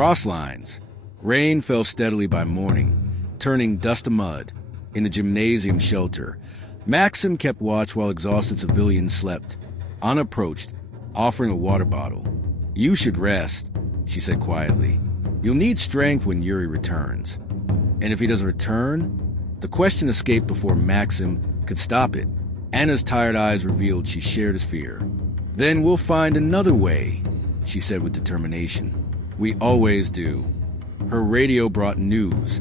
Cross lines. Rain fell steadily by morning, turning dust to mud. In the gymnasium shelter, Maksym kept watch while exhausted civilians slept, unapproached, offering a water bottle. "You should rest," she said quietly. "You'll need strength when Yuri returns." And if he doesn't return? The question escaped before Maksym could stop it. Anna's tired eyes revealed she shared his fear. "Then we'll find another way," she said with determination. "We always do." Her radio brought news.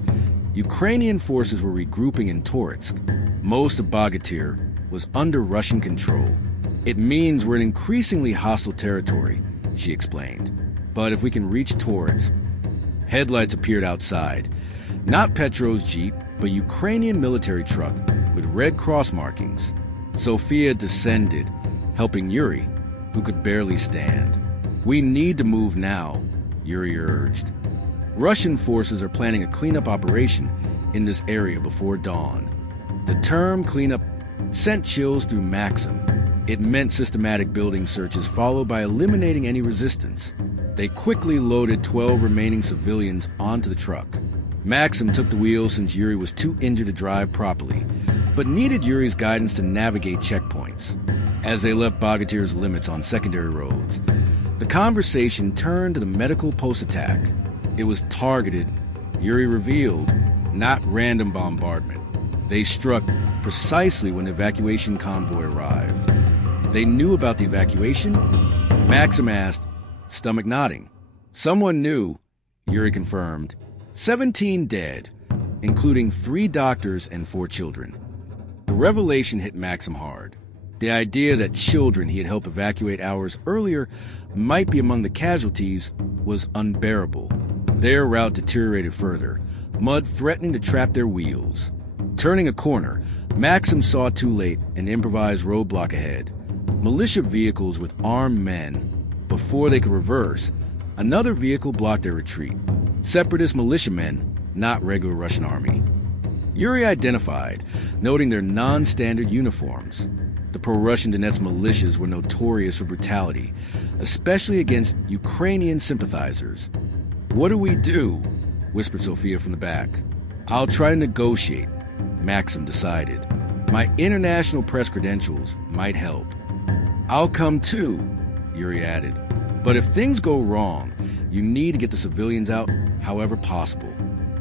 Ukrainian forces were regrouping in Donetsk. Most of Bogatir was under Russian control. "It means we're in increasingly hostile territory," she explained. "But if we can reach Donetsk..." Headlights appeared outside. Not Petro's Jeep, but Ukrainian military truck with Red Cross markings. Sophia descended, helping Yuri, who could barely stand. "We need to move now," Yuri urged. Russian forces are planning a cleanup operation in this area before dawn. The term cleanup sent chills through Maksym. It meant systematic building searches followed by eliminating any resistance. They quickly loaded 12 remaining civilians onto the truck. Maksym took the wheel since Yuri was too injured to drive properly, but needed Yuri's guidance to navigate checkpoints. As they left Bogatir's limits on secondary roads, the conversation turned to the medical post-attack. It was targeted, Yuri revealed, not random bombardment. They struck precisely when the evacuation convoy arrived. "They knew about the evacuation?" Maksym asked, stomach nodding. "Someone knew," Yuri confirmed. 17 dead, including 3 doctors and 4 children. The revelation hit Maksym hard. The idea that children he had helped evacuate hours earlier might be among the casualties was unbearable. Their route deteriorated further, mud threatening to trap their wheels. Turning a corner, Maksym saw too late an improvised roadblock ahead. Militia vehicles with armed men. Before they could reverse, another vehicle blocked their retreat. Separatist militiamen, not regular Russian army. Yuri identified, noting their non-standard uniforms. The pro-Russian Donetsk militias were notorious for brutality, especially against Ukrainian sympathizers. "What do we do?" whispered Sophia from the back. "I'll try to negotiate," Maksym decided. "My international press credentials might help." "I'll come too," Yuri added. "But if things go wrong, you need to get the civilians out however possible."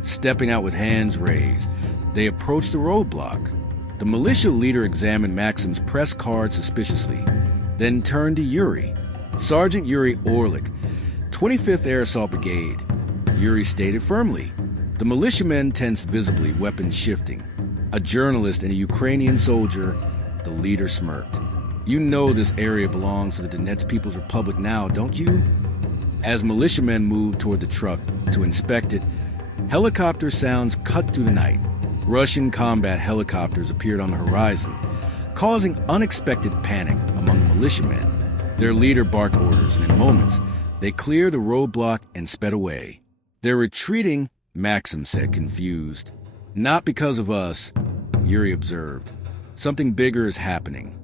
Stepping out with hands raised, they approached the roadblock. The militia leader examined Maksym's press card suspiciously, then turned to Yuri. "Sergeant Yuri Orlik, 25th Air Assault Brigade," Yuri stated firmly. The militiamen tensed visibly, weapons shifting. "A journalist and a Ukrainian soldier," the leader smirked. "You know this area belongs to the Donetsk People's Republic now, don't you?" As militiamen moved toward the truck to inspect it, helicopter sounds cut through the night. Russian combat helicopters appeared on the horizon, causing unexpected panic among the militiamen. Their leader barked orders, and in moments, they cleared the roadblock and sped away. "They're retreating," Maksym said, confused. "Not because of us," Yuri observed. "Something bigger is happening."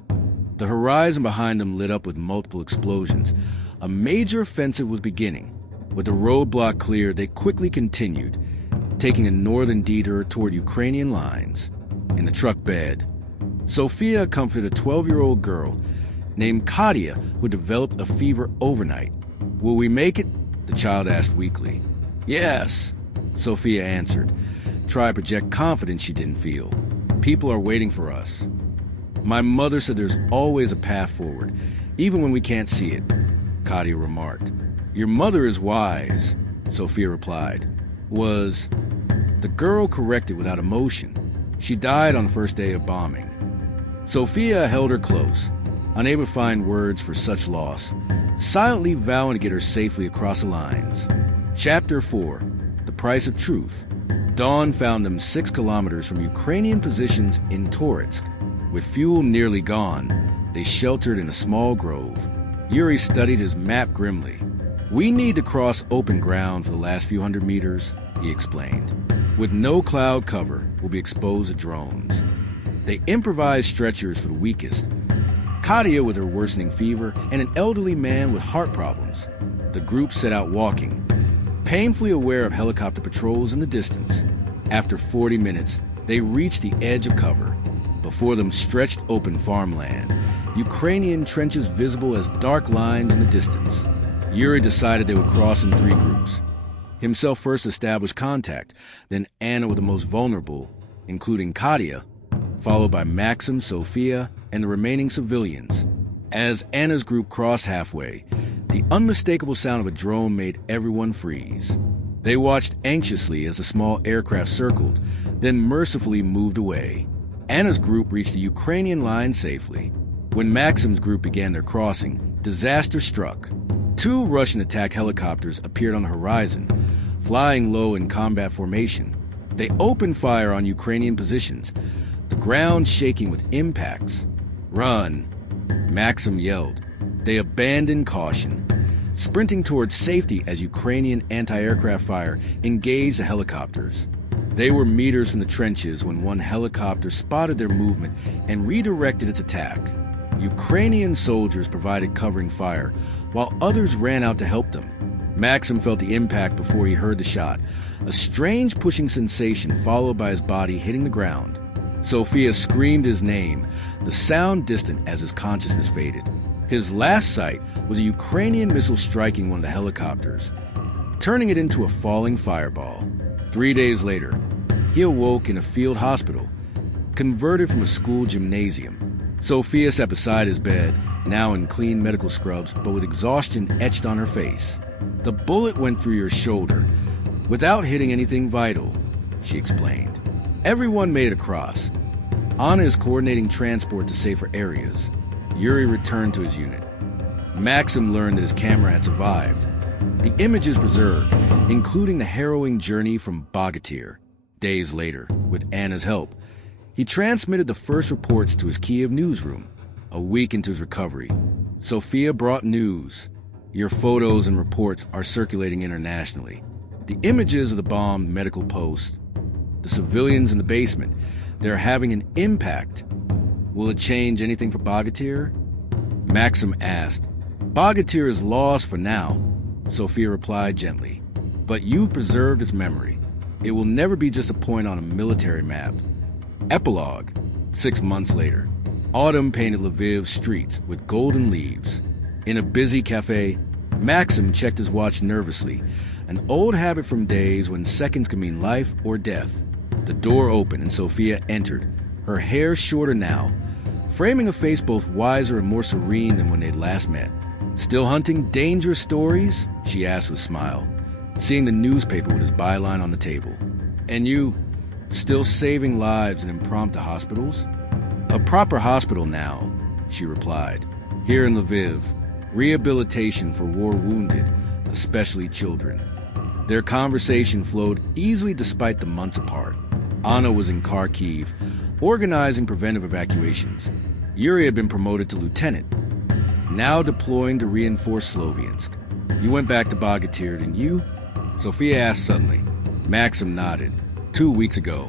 The horizon behind them lit up with multiple explosions. A major offensive was beginning. With the roadblock cleared, they quickly continued, taking a northern detour toward Ukrainian lines. In the truck bed, Sophia comforted a 12-year-old girl named Katia who developed a fever overnight. "Will we make it?" the child asked weakly. "Yes," Sophia answered, trying to project confidence she didn't feel. "People are waiting for us. My mother said there's always a path forward, even when we can't see it," Katia remarked. "Your mother is wise," Sophia replied. "Was..." The girl corrected without emotion. "She died on the first day of bombing." Sophia held her close, unable to find words for such loss, silently vowing to get her safely across the lines. Chapter 4. The Price of Truth. Dawn found them 6 kilometers from Ukrainian positions in Donetsk. With fuel nearly gone, they sheltered in a small grove. Yuri studied his map grimly. "We need to cross open ground for the last few hundred meters," he explained. "With no cloud cover, we'll be exposed to drones." They improvised stretchers for the weakest. Katia with her worsening fever, and an elderly man with heart problems. The group set out walking. painfully aware of helicopter patrols in the distance. After 40 minutes, they reached the edge of cover. Before them stretched open farmland, Ukrainian trenches visible as dark lines in the distance. Yuri decided they would cross in 3 groups. Himself first established contact, then Anna with the most vulnerable, including Katia, followed by Maksym, Sophia, and the remaining civilians. As Anna's group crossed halfway, the unmistakable sound of a drone made everyone freeze. They watched anxiously as a small aircraft circled, then mercifully moved away. Anna's group reached the Ukrainian line safely. When Maksym's group began their crossing, disaster struck. 2 Russian attack helicopters appeared on the horizon, flying low in combat formation. They opened fire on Ukrainian positions, the ground shaking with impacts. "Run!" Maksym yelled. They abandoned caution, sprinting towards safety as Ukrainian anti-aircraft fire engaged the helicopters. They were meters from the trenches when one helicopter spotted their movement and redirected its attack. Ukrainian soldiers provided covering fire, while others ran out to help them. Maksym felt the impact before he heard the shot, a strange pushing sensation followed by his body hitting the ground. Sophia screamed his name, the sound distant as his consciousness faded. His last sight was a Ukrainian missile striking one of the helicopters, turning it into a falling fireball. 3 days later, he awoke in a field hospital, converted from a school gymnasium. Sophia sat beside his bed, now in clean medical scrubs, but with exhaustion etched on her face. "The bullet went through your shoulder, without hitting anything vital," she explained. Everyone made it across. Anna is coordinating transport to safer areas. Yuri returned to his unit. Maksym learned that his camera had survived. The images preserved, including the harrowing journey from Bogatir. Days later, with Anna's help, he transmitted the first reports to his Kiev newsroom. A week into his recovery, Sophia brought news. "Your photos and reports are circulating internationally. The images of the bombed medical post, the civilians in the basement, they're having an impact. Will it change anything for Bogatir?" Maksym asked. "Bogatir is lost for now," Sophia replied gently. "But you've preserved its memory. It will never be just a point on a military map." Epilogue. 6 months later. Autumn painted Lviv's streets with golden leaves. In a busy cafe, Maksym checked his watch nervously, an old habit from days when seconds could mean life or death. The door opened and Sophia entered, her hair shorter now, framing a face both wiser and more serene than when they'd last met. "Still hunting dangerous stories?" she asked with a smile, seeing the newspaper with his byline on the table. "And you, still saving lives in impromptu hospitals?" "A proper hospital now," she replied. "Here in Lviv, rehabilitation for war wounded, especially children." Their conversation flowed easily despite the months apart. Anna was in Kharkiv, organizing preventive evacuations. Yuri had been promoted to lieutenant, now deploying to reinforce Sloviansk. "You went back to Bogatir, didn't you?" Sophia asked suddenly. Maksym nodded. 2 weeks ago.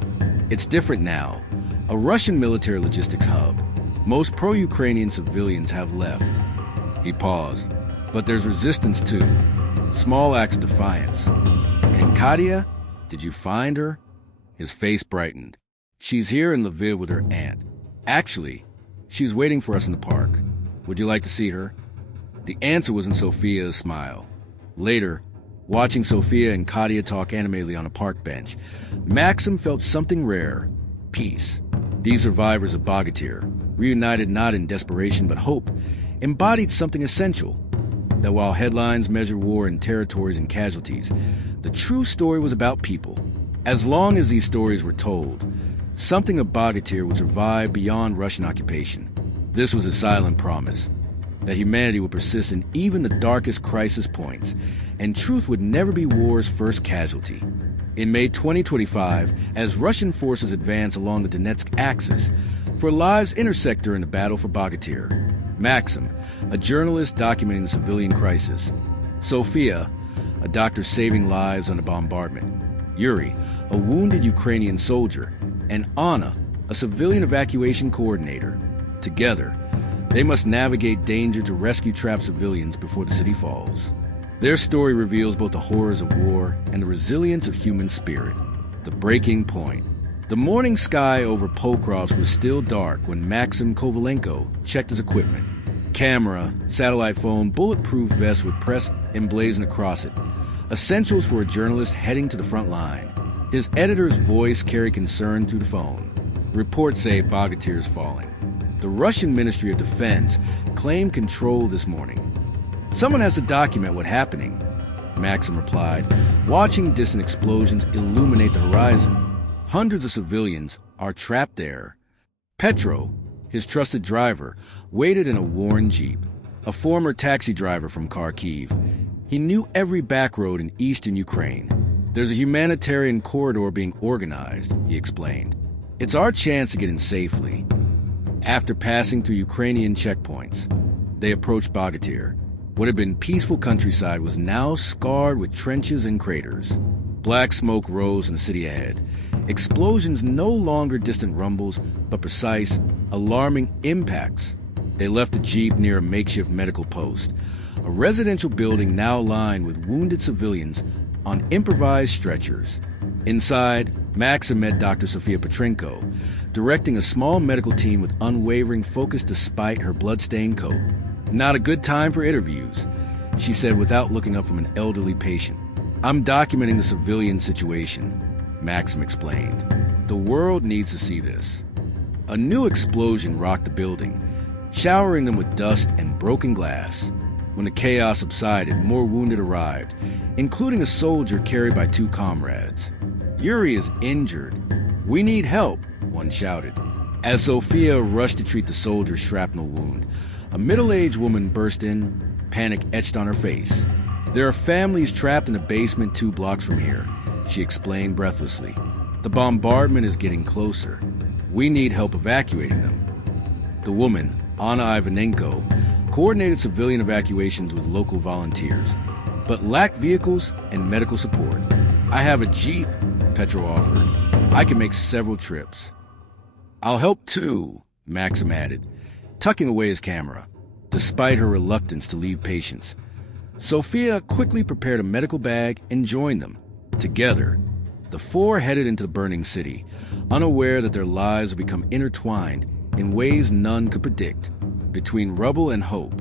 It's different now. A Russian military logistics hub. Most pro-Ukrainian civilians have left. He paused. But there's resistance too. Small acts of defiance. "And Katia? Did you find her?" His face brightened. "She's here in Lviv with her aunt. Actually, she's waiting for us in the park. Would you like to see her?" The answer was in Sophia's smile. Later, watching Sophia and Katia talk animatedly on a park bench, Maksym felt something rare. Peace. These survivors of Bogatir, reunited not in desperation but hope, embodied something essential. That while headlines measure war in territories and casualties, the true story was about people. As long as these stories were told, something of Bogatir would survive beyond Russian occupation. This was a silent promise, that humanity would persist in even the darkest crisis points, and truth would never be war's first casualty. In May 2025, as Russian forces advance along the Donetsk axis, for lives intersect during the battle for Bogatir. Maksym, a journalist documenting the civilian crisis. Sophia, a doctor saving lives under bombardment. Yuri, a wounded Ukrainian soldier. And Anna, a civilian evacuation coordinator. Together, they must navigate danger to rescue trapped civilians before the city falls. Their story reveals both the horrors of war and the resilience of human spirit. The breaking point. The morning sky over Pokrovsk was still dark when Maksym Kovalenko checked his equipment. Camera, satellite phone, bulletproof vest with press emblazoned across it. Essentials for a journalist heading to the front line. His editor's voice carried concern through the phone. Reports say Bogatir is falling. The Russian Ministry of Defense claimed control this morning. Someone has to document what's happening, Maksym replied, watching distant explosions illuminate the horizon. Hundreds of civilians are trapped there. Petro, his trusted driver, waited in a worn Jeep. A former taxi driver from Kharkiv. He knew every back road in eastern Ukraine. There's a humanitarian corridor being organized, he explained. It's our chance to get in safely. After passing through Ukrainian checkpoints, they approached Bogatir. What had been peaceful countryside was now scarred with trenches and craters. Black smoke rose in the city ahead. Explosions no longer distant rumbles, but precise, alarming impacts. They left the Jeep near a makeshift medical post, a residential building now lined with wounded civilians on improvised stretchers. Inside, Maksym met Dr. Sophia, directing a small medical team with unwavering focus despite her blood-stained coat. Not a good time for interviews, she said without looking up from an elderly patient. I'm documenting the civilian situation, Maksym explained. The world needs to see this. A new explosion rocked the building, showering them with dust and broken glass. When the chaos subsided, more wounded arrived, including a soldier carried by two comrades. Yuri is injured. We need help, one shouted. As Sophia rushed to treat the soldier's shrapnel wound, a middle-aged woman burst in, panic etched on her face. There are families trapped in a basement 2 blocks from here, she explained breathlessly. The bombardment is getting closer. We need help evacuating them. The woman, Anna Ivanenko, coordinated civilian evacuations with local volunteers, but lacked vehicles and medical support. I have a Jeep, Petro offered. I can make several trips. I'll help too, Maksym added, tucking away his camera, despite her reluctance to leave patients. Sophia quickly prepared a medical bag and joined them. Together, the 4 headed into the burning city, unaware that their lives would become intertwined in ways none could predict. Between rubble and hope,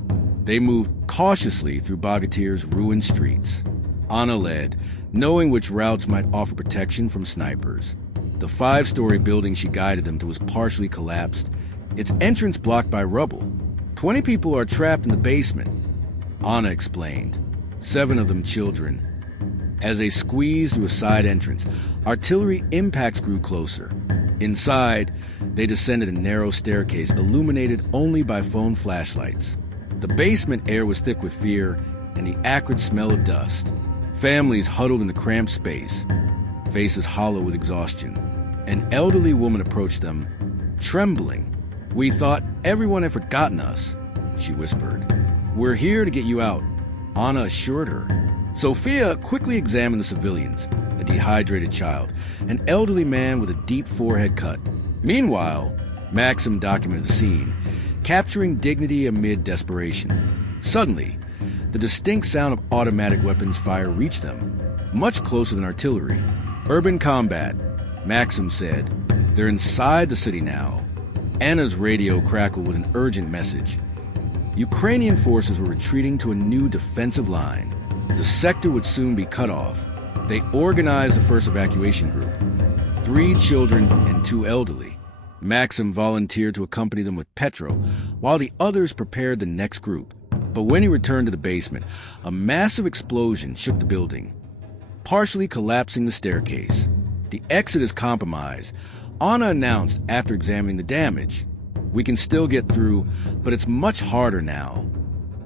they moved cautiously through Bogatir's ruined streets. Anna led, knowing which routes might offer protection from snipers. The 5-story building she guided them to was partially collapsed, its entrance blocked by rubble. 20 people are trapped in the basement, Anna explained, 7 of them children. As they squeezed through a side entrance, artillery impacts grew closer. Inside, they descended a narrow staircase illuminated only by phone flashlights. The basement air was thick with fear and the acrid smell of dust. Families huddled in the cramped space, faces hollow with exhaustion. An elderly woman approached them, trembling. We thought everyone had forgotten us, she whispered. We're here to get you out, Anna assured her. Sophia quickly examined the civilians, a dehydrated child, an elderly man with a deep forehead cut. Meanwhile, Maksym documented the scene, capturing dignity amid desperation. Suddenly, the distinct sound of automatic weapons fire reached them, much closer than artillery. Urban combat, Maksym said. They're inside the city now. Anna's radio crackled with an urgent message. Ukrainian forces were retreating to a new defensive line. The sector would soon be cut off. They organized the first evacuation group. 3 children and 2 elderly. Maksym volunteered to accompany them with Petro, while the others prepared the next group. But when he returned to the basement, a massive explosion shook the building, partially collapsing the staircase. The exit is compromised, Anna announced after examining the damage. We can still get through, but it's much harder now.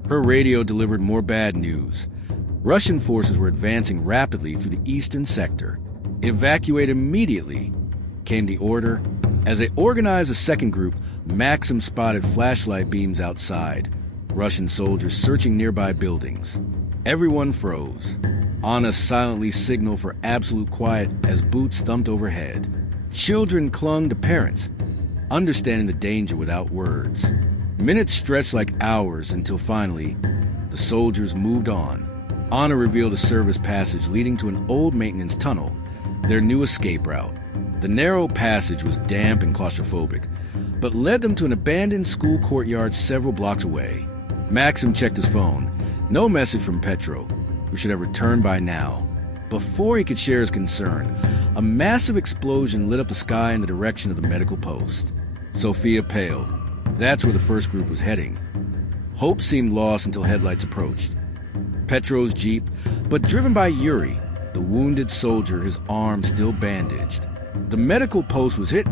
Her radio delivered more bad news. Russian forces were advancing rapidly through the eastern sector. Evacuate immediately, came the order. As they organized a second group, Maksym spotted flashlight beams outside, Russian soldiers searching nearby buildings. Everyone froze. Anna silently signaled for absolute quiet as boots thumped overhead. Children clung to parents, understanding the danger without words. Minutes stretched like hours until finally, the soldiers moved on. Anna revealed a service passage leading to an old maintenance tunnel, their new escape route. The narrow passage was damp and claustrophobic, but led them to an abandoned school courtyard several blocks away. Maksym checked his phone. No message from Petro, who should have returned by now. Before he could share his concern, a massive explosion lit up the sky in the direction of the medical post. Sophia paled. That's where the first group was heading. Hope seemed lost until headlights approached. Petro's jeep, but driven by Yuri, the wounded soldier, his arm still bandaged. The medical post was hit,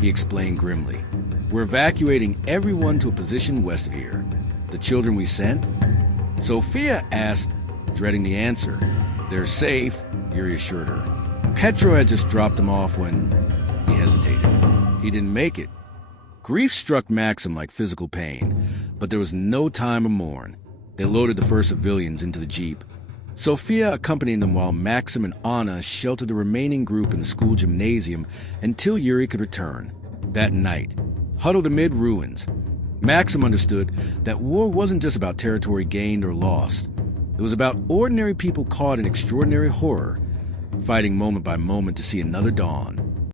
he explained grimly. We're evacuating everyone to a position west of here. The children we sent? Sophia asked, dreading the answer. They're safe, Yuri assured her. Petro had just dropped them off when he hesitated. He didn't make it. Grief struck Maksym like physical pain, but there was no time to mourn. They loaded the first civilians into the jeep. Sophia accompanied them while Maksym and Anna sheltered the remaining group in the school gymnasium until Yuri could return. That night, huddled amid ruins, Maksym understood that war wasn't just about territory gained or lost. It was about ordinary people caught in extraordinary horror, fighting moment by moment to see another dawn.